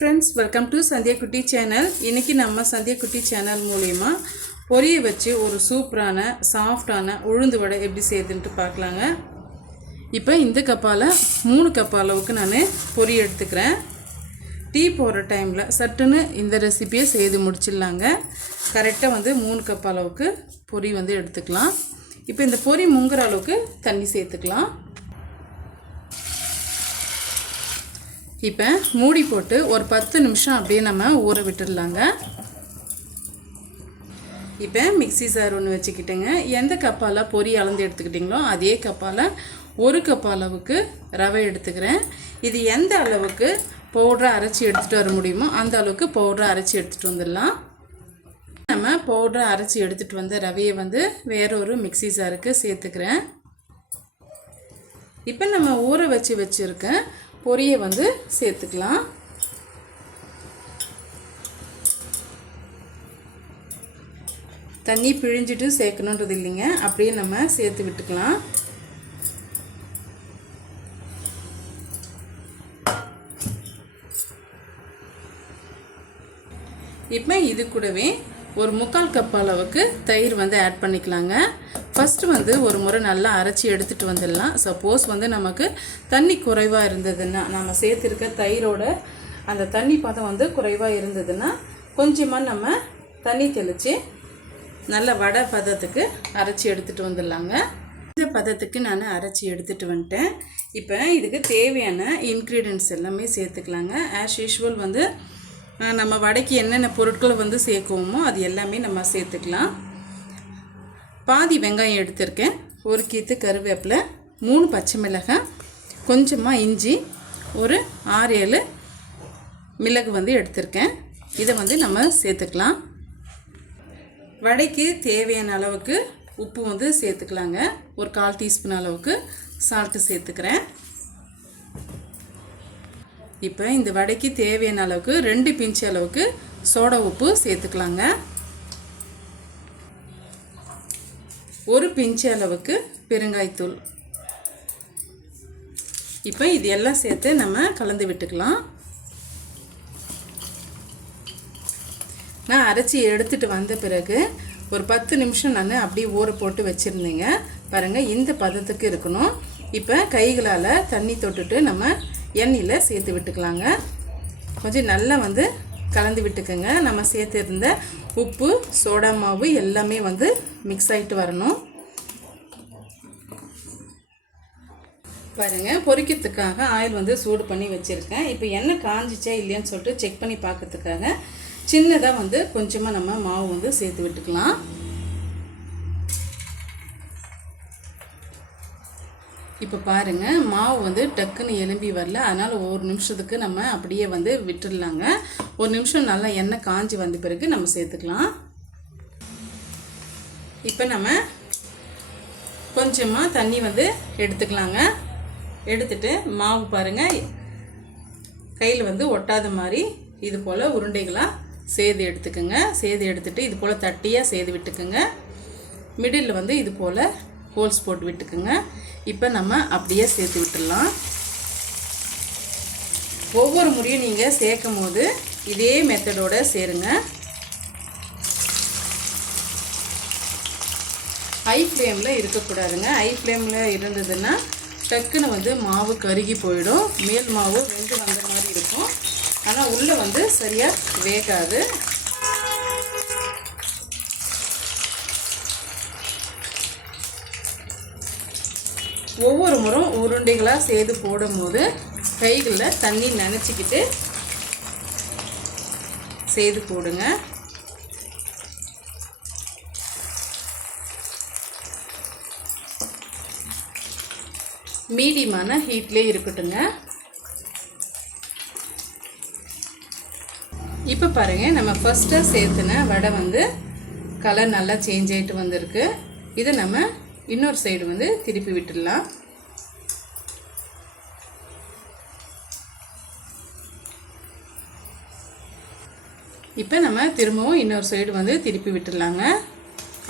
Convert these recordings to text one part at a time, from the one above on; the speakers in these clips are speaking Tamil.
फ्रेंड्स वेलकम टू संध्या कुट्टी चैनल इनकी நம்ம संध्या कुट्टी चैनल மூலமா பொரிய வச்சு ஒரு சூப்பரான சாஃப்ட்டான உளுந்து வடை எப்படி செய்யறதுன்னு பார்க்கலாங்க. இப்போ இந்த கப்பால 3 கப் அளவுக்கு நான் பொரி எடுத்துக்கிறேன். டீ போற டைம்ல சட்டுன்னு இந்த ரெசிபியை செய்து முடிச்சிடலாங்க. கரெக்ட்டா 3 கப் அளவுக்கு பொரி எடுத்துக்கலாம். இப்போ இந்த பொரி முங்குற அளவுக்கு தண்ணி சேர்த்துக்கலாம். இப்போ மூடி போட்டு ஒரு 10 நிமிஷம் அப்படியே நம்ம ஊற விட்டுடலாங்க. இப்போ மிக்ஸி ஜார் ஒன்று வச்சுக்கிட்டேங்க. எந்த கப்பால் பொரி அளந்து எடுத்துக்கிட்டிங்களோ அதே கப்பால் 1 கப் அளவுக்கு ரவை எடுத்துக்கிறேன். இது எந்த அளவுக்கு பவுடரை அரைச்சி எடுத்துகிட்டு வர முடியுமோ அந்த அளவுக்கு பவுடரை அரைச்சி எடுத்துகிட்டு வந்துடலாம். நம்ம பவுடரை அரைச்சி எடுத்துகிட்டு வந்த ரவையை வேறொரு மிக்ஸி ஜாருக்கு சேர்த்துக்கிறேன். இப்போ நம்ம ஊற வச்சுருக்க பொரியை சேர்த்துக்கலாம். தண்ணி பிழிஞ்சிட்டு சேர்க்கணுன்றது இல்லைங்க, அப்படியே நம்ம சேர்த்து விட்டுக்கலாம். இப்போ இது கூடவே ஒரு 3/4 கப் அளவுக்கு தயிர் ஆட் பண்ணிக்கலாங்க. ஃபஸ்ட்டு ஒரு முறை நல்லா அரைச்சி எடுத்துகிட்டு வந்துடலாம். சப்போஸ் நமக்கு தண்ணி குறைவாக இருந்ததுன்னா, நம்ம சேர்த்துருக்க தயிரோட அந்த தண்ணி பதம் குறைவாக இருந்ததுன்னா கொஞ்சமாக நம்ம தண்ணி தெளித்து நல்ல வடை பதத்துக்கு அரைச்சி எடுத்துகிட்டு வந்துடலாங்க. இந்த பதத்துக்கு நான் அரைச்சி எடுத்துகிட்டு வந்துட்டேன். இப்போ இதுக்கு தேவையான இன்க்ரீடியன்ட்ஸ் எல்லாமே சேர்த்துக்கலாங்க. ஆஸ் யூஷுவல் நம்ம வடைக்கு என்னென்ன பொருட்களை சேர்க்குவோமோ அது எல்லாமே நம்ம சேர்த்துக்கலாம். பாதி வெங்காயம் எடுத்திருக்கேன், 1 கீத்து கருவேப்பிலை, 3 பச்சை மிளகாய், கொஞ்சமாக இஞ்சி, ஒரு 6-7 மிளகு எடுத்திருக்கேன். இதை நம்ம சேர்த்துக்கலாம். வடைக்கு தேவையான அளவுக்கு உப்பு சேர்த்துக்கலாங்க. ஒரு 1/4 டீஸ்பூன் அளவுக்கு சால்ட்டு சேர்த்துக்கிறேன். இப்போ இந்த வடைக்கு தேவையான அளவுக்கு 2 பிஞ்ச் அளவுக்கு சோடா உப்பு சேர்த்துக்கலாங்க. 1 பிஞ்ச் அளவுக்கு பெருங்காயத்தூள். இப்போ இது எல்லாம் சேர்த்து நம்ம கலந்து விட்டுக்கலாம். நான் அரைச்சி எடுத்துகிட்டு வந்த பிறகு ஒரு 10 நிமிஷம் நான் அப்படியே ஊற போட்டு வச்சுருந்தேங்க. பாருங்கள், இந்த பதத்துக்கு இருக்கணும். இப்போ கைகளால் தண்ணி தொட்டுட்டு நம்ம எண்ணெயில் சேர்த்து விட்டுக்கலாங்க. கொஞ்சம் நல்லா கலந்து விட்டுக்கோங்க. நம்ம சேர்த்துருந்த உப்பு, சோடா மாவு எல்லாமே மிக்ஸ் ஆகிட்டு வரணும். பாருங்கள், பொரிக்கிறதுக்காக ஆயில் சூடு பண்ணி வச்சுருக்கேன். இப்போ எண்ணெய் காஞ்சிச்சா இல்லையான்னு சொல்லிட்டு செக் பண்ணி பார்க்கறதுக்காக சின்னதாக கொஞ்சமாக நம்ம மாவு சேர்த்து விட்டுக்கலாம். இப்போ பாருங்கள், மாவு டக்குன்னு எலும்பி வரல. அதனால் 1 நிமிஷத்துக்கு நம்ம அப்படியே விட்டுடலாங்க. 1 நிமிஷம் நல்லா எண்ணெய் காஞ்சி வந்த பிறகு நம்ம சேர்த்துக்கலாம். இப்போ நம்ம கொஞ்சமாக தண்ணி எடுத்துக்கலாங்க. எடுத்துட்டு மாவு பாருங்கள் கையில் ஒட்டாத மாதிரி இது போல் உருண்டைகளாக சேது எடுத்துக்கோங்க. சேது எடுத்துகிட்டு இது போல் தட்டியாக சேது விட்டுக்குங்க. மிடில் இது போல் ஹோல்ஸ் போட்டு விட்டுக்குங்க. இப்போ நம்ம அப்படியே சேர்த்து விட்டுடலாம். ஒவ்வொரு முறையும் நீங்கள் சேர்க்கும் போது இதே மெத்தடோட சேருங்க. ஹை ஃப்ளேமில் இருக்கக்கூடாதுங்க. ஹை ஃப்ளேமில் இருந்ததுன்னா டக்குன்னு மாவு கருகி போயிடும். மேல் மாவு வெந்து வந்த மாதிரி இருக்கும், ஆனால் உள்ளே சரியாக வேகாது. ஒவ்வொரு முறை உருண்டைகளாக சேர்த்து போடும்போது கைகளில் தண்ணி நனைச்சிக்கிட்டு செய்து போடுங்க. மீடியமான ஹீட்லேயே இருக்கட்டுங்க. இப்போ பாருங்கள், நம்ம ஃபஸ்ட்டாக சேர்த்துன வடை கலர் நல்லா சேஞ்ச் ஆகிட்டு வந்திருக்கு. இதை நம்ம இன்னொரு சைடு திருப்பி விட்டுடலாம். இப்போ நம்ம திரும்பவும் இன்னொரு சைடு திருப்பி விட்டுடலாங்க.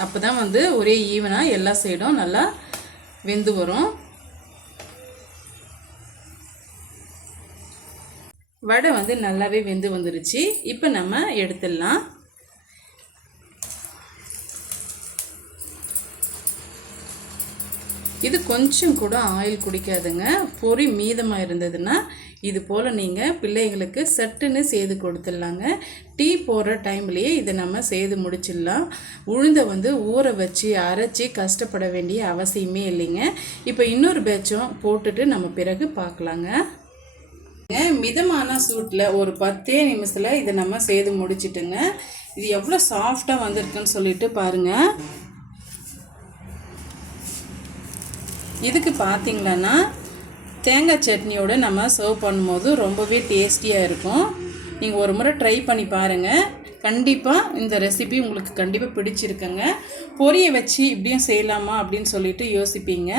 அப்போ தான் ஒரே ஈவனாக எல்லா சைடும் நல்லா வெந்து வரும். வடை வந்து நல்லாவே வெந்து வந்துருச்சு. இப்போ நம்ம எடுத்துடலாம். இது கொஞ்சம் கூட ஆயில் குடிக்காதுங்க. பொரி மீதமாக இருந்ததுன்னா இது போல் நீங்கள் பிள்ளைகளுக்கு சட்டுன்னு செய்து கொடுத்துடலாங்க. டீ போடுற டைம்லேயே இதை நம்ம செய்து முடிச்சிடலாம். உளுந்தை வந்து ஊற வச்சு அரைச்சி கஷ்டப்பட வேண்டிய அவசியமே இல்லைங்க. இப்போ இன்னொரு பேட்சும் போட்டுட்டு நம்ம பிறகு பார்க்கலாங்க. மிதமான சூட்டில் ஒரு 10 நிமிஷத்தில் இதை நம்ம செய்து முடிச்சிட்டுங்க. இது எவ்வளோ சாஃப்டாக வந்திருக்குன்னு சொல்லிட்டு பாருங்கள். இதுக்கு பார்த்திங்களன்னா தேங்காய் சட்னியோடு நம்ம சர்வ் பண்ணும்போது ரொம்பவே டேஸ்டியாக இருக்கும். நீங்கள் ஒரு முறை ட்ரை பண்ணி பாருங்கள். கண்டிப்பாக இந்த ரெசிபி உங்களுக்கு கண்டிப்பாக பிடிச்சிருக்குங்க. பொரியை வச்சு இப்படியும் செய்யலாமா அப்படின்னு சொல்லிட்டு யோசிப்பீங்க.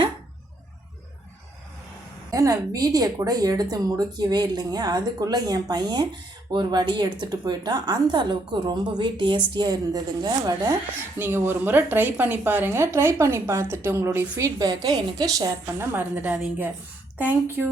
நான் வீடியோ கூட எடுத்து முடிக்கவே இல்லைங்க. அதுக்குள்ளே என் பையன் ஒரு வடையை எடுத்துகிட்டு போயிட்டான். அந்த அளவுக்கு ரொம்பவே டேஸ்டியாக இருந்ததுங்க வடை. நீங்கள் ஒரு முறை ட்ரை பண்ணி பாருங்கள். ட்ரை பண்ணி பார்த்துட்டு உங்களுடைய ஃபீட்பேக்கை எனக்கு ஷேர் பண்ண மறந்துடாதீங்க. தேங்க்யூ.